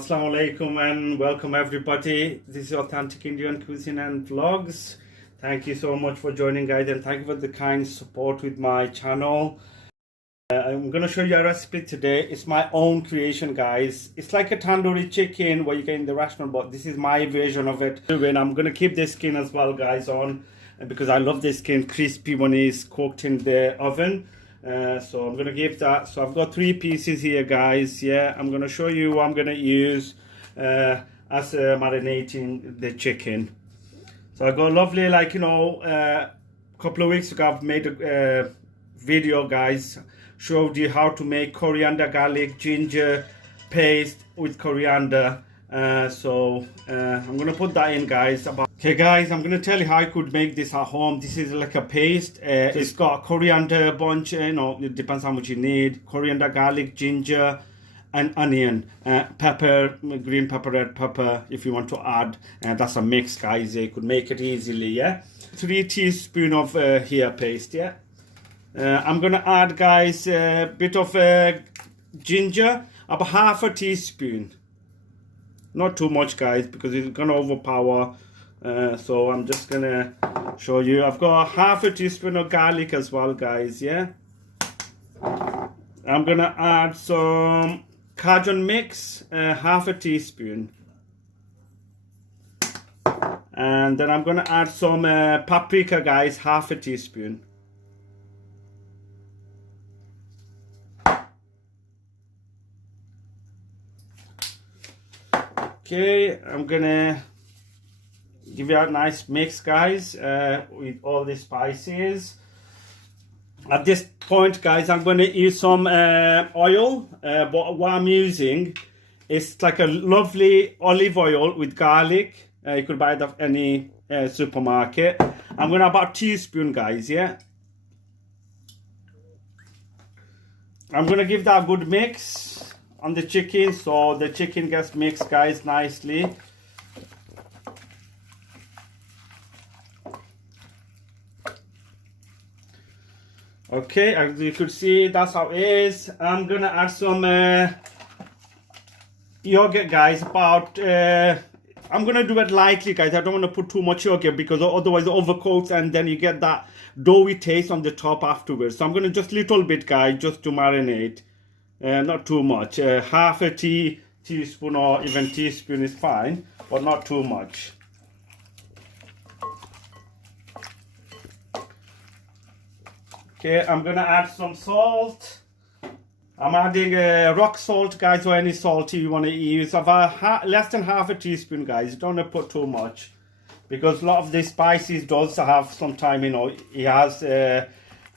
Assalamu alaikum and welcome everybody. This is Authentic Indian Cuisine and Vlogs. Thank you so much for joining, guys, and thank you for the kind support with my channel. I'm going to show you a recipe today. It's my own creation, guys. It's like a tandoori chicken what you get in the restaurant, but this is my version of it. And I'm going to keep the skin as well, guys, on because I love the skin crispy when it's cooked in the oven. So I'm gonna give that. So I've got 3 pieces here, guys. Yeah, I'm gonna show you what I'm gonna use as marinating the chicken. So I got lovely, like, a couple of weeks ago I've made a video, guys, showed you how to make coriander, garlic, ginger paste with coriander. I'm gonna put that in, guys. Okay, guys, I'm gonna tell you how I could make this at home. This is like a paste. It's got coriander bunch, it depends how much you need. Coriander, garlic, ginger, and onion, pepper, green pepper, red pepper if you want to add. That's a mix, guys. You could make it easily, yeah. 3 teaspoons of hair paste, yeah. I'm gonna add, guys, a bit of ginger, about half a teaspoon. Not too much, guys, because it's gonna overpower. So I'm just gonna show you. I've got half a teaspoon of garlic as well, guys. Yeah. I'm gonna add some Cajun mix, half a teaspoon, and then I'm gonna add some paprika, guys, half a teaspoon. Okay, I'm gonna give you a nice mix, guys, with all the spices. At this point, guys, I'm gonna use some oil, but what I'm using is like a lovely olive oil with garlic. You could buy it at any supermarket. I'm gonna about a teaspoon, guys, yeah. I'm gonna give that a good mix on the chicken, so the chicken gets mixed, guys, nicely. Okay, as you could see, that's how it is. I'm gonna add some yogurt, guys. I'm gonna do it lightly, guys. I don't want to put too much yogurt because otherwise it overcoats and then you get that doughy taste on the top afterwards. So I'm gonna just little bit, guys, just to marinate. Not too much. Half a teaspoon or even teaspoon is fine, but not too much. Okay, I'm gonna add some salt. I'm adding rock salt, guys, or any salt you want to use. About less than half a teaspoon, guys. You don't want to put too much because a lot of the spices does have sometimes, it has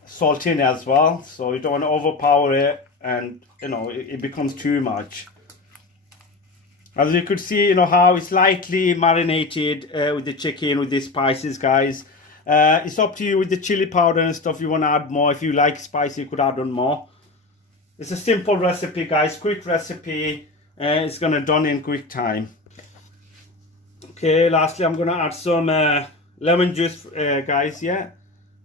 salt in as well. So you don't want to overpower it and, it becomes too much. As you could see, how it's lightly marinated with the chicken, with the spices, guys. It's up to you with the chili powder and stuff. You want to add more. If you like spicy, you could add on more. It's a simple recipe, guys. Quick recipe. It's gonna done in quick time. Okay, lastly, I'm gonna add some lemon juice, guys. Yeah,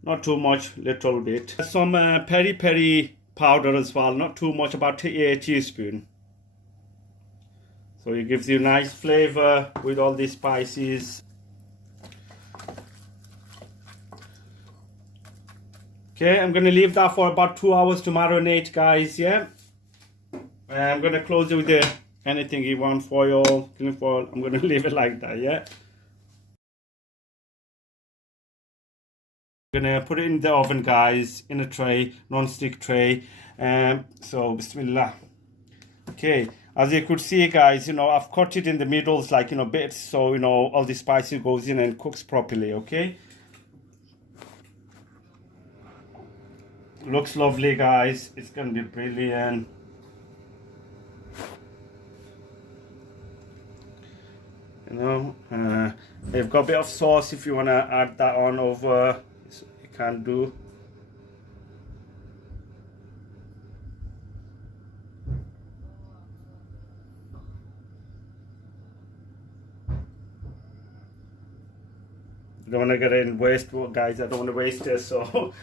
not too much, little bit. Some peri peri powder as well. Not too much, about a teaspoon. So it gives you nice flavor with all these spices. Okay, I'm gonna leave that for about 2 hours to marinate, guys. Yeah, I'm gonna close it with anything you want, foil, cling foil. I'm gonna leave it like that. Yeah, I'm gonna put it in the oven, guys, in a tray, non-stick tray. So bismillah. Okay, as you could see, guys, I've cut it in the middles, like, bits, so all the spices goes in and cooks properly. Okay. Looks lovely, guys. It's gonna be brilliant. They've got a bit of sauce if you want to add that on over. You can do. I don't want to get it in waste, guys. I don't want to waste it, so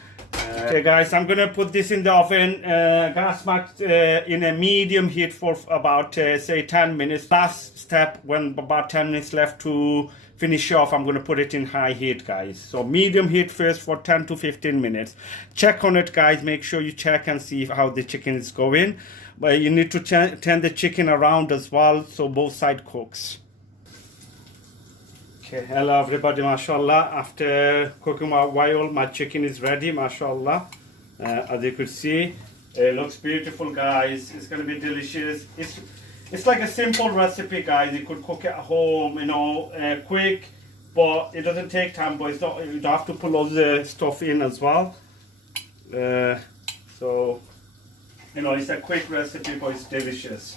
Okay guys, I'm gonna put this in the oven, gas marked in a medium heat for about say 10 minutes. Last step, when about 10 minutes left to finish off, I'm gonna put it in high heat guys. So medium heat first for 10 to 15 minutes. Check on it guys, make sure you check and see how the chicken is going. But you need to turn the chicken around as well so both sides cooks. Okay, hello everybody, mashallah. After cooking a while, my chicken is ready, mashallah. As you could see, it looks beautiful guys. It's gonna be delicious. It's like a simple recipe guys. You could cook it at home, you know, quick, but it doesn't take time, but it's not, you don't have to put all the stuff in as well. So, you know, it's a quick recipe, but it's delicious.